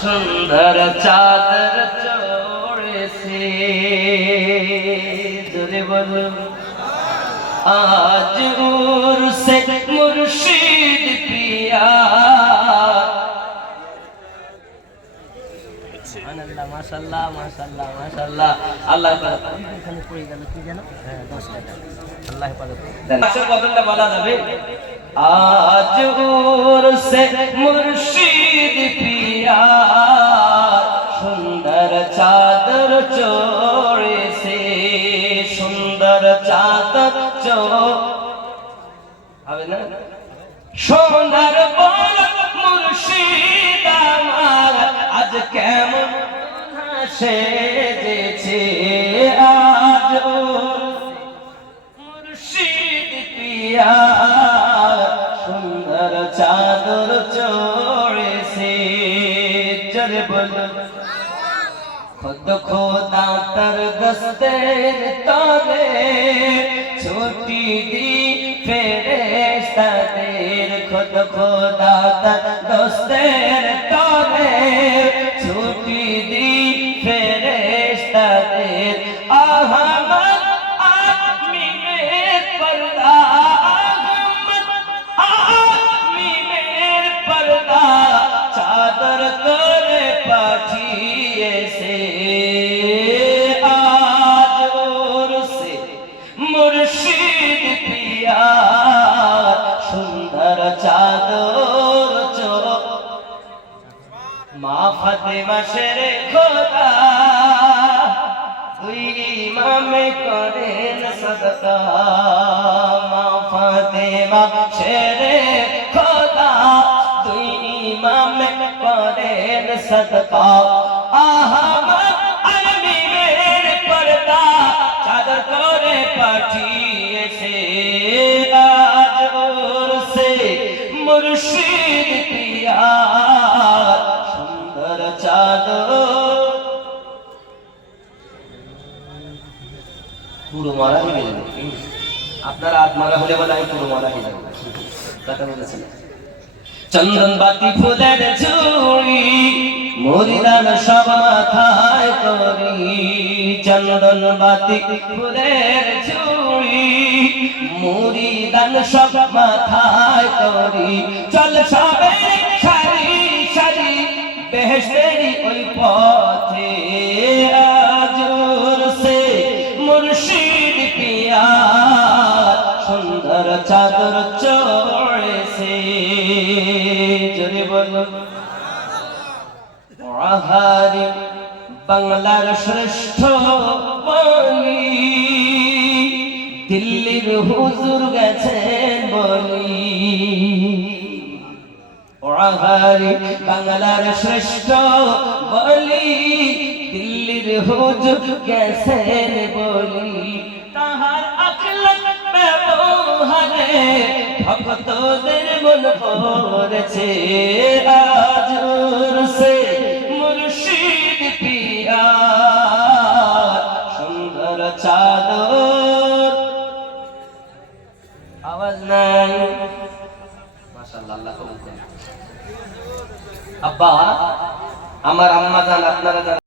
সুন্দর চাদর চড়েছে জোরে বলুন আজ উরসে মুর্শিদ পিয়া। আল্লাহ এখানে পড়ে গেল, কি? হ্যাঁ, দশ টাকা। আল্লাহ হেফাজত করুন। বদলটা বলা যাবে আজ উরসে মুর্শিদ চড় হবে না সোনার বল মুর্শিদ আমার আজ কেমন সেজেছে আজ? মুর্শিদ পিয়া, সুন্দর চাদর চড়েছে চলে বল খুদ খোদা তার দস্তের তলে ছুটি দি ফেরেশতাদের খুদ খোদা তার দস্তের তলে ছুটি দি ফেরেশতাদের আহমদ আমিনের মা ফাতেমা শেরে খোদা, দুই ইমামে করেন সদকা। মা ফাতেমা শেরে খোদা, দুই ইমামে করেন সদকা। আহমদ আলমীর পর্দা চাদর করে পাঠিয়েছে। আজ ওরসে মুর্শিদ পিয়া পুরো মারা হয়ে গেল আপনার আজ মারা হলে বলে আমি পুরো মারা হয়ে যাব। কথা বলেছেন। চন্দন বাতি ফুলের ঝুড়ি মরিদান সব মাথায় করি। চন্দন বাতি ফুলের ঝুড়ি মরিদান সব মাথায় করি। চল সবে মুর্শিদ পিয়া সুন্দর চাদর চড়েছে জোরে বলো। আহারি বাংলার শ্রেষ্ঠ বলি দিল্লির হুজুর গেছেন বলি ওড়াহারি বাংলার শ্রেষ্ঠ বলি দিল্লির হুজুর গেছেন বলি। তাহার আখলাক ব্যবহারে ভক্তদের মন ভরেছে। আজ সে মুর্শিদ পিয়া। সুন্দর চাদর। আওয়াজ নাই। মাশাআল্লাহ, আল্লাহ আব্বা, আমার আম্মা জান, আপনারা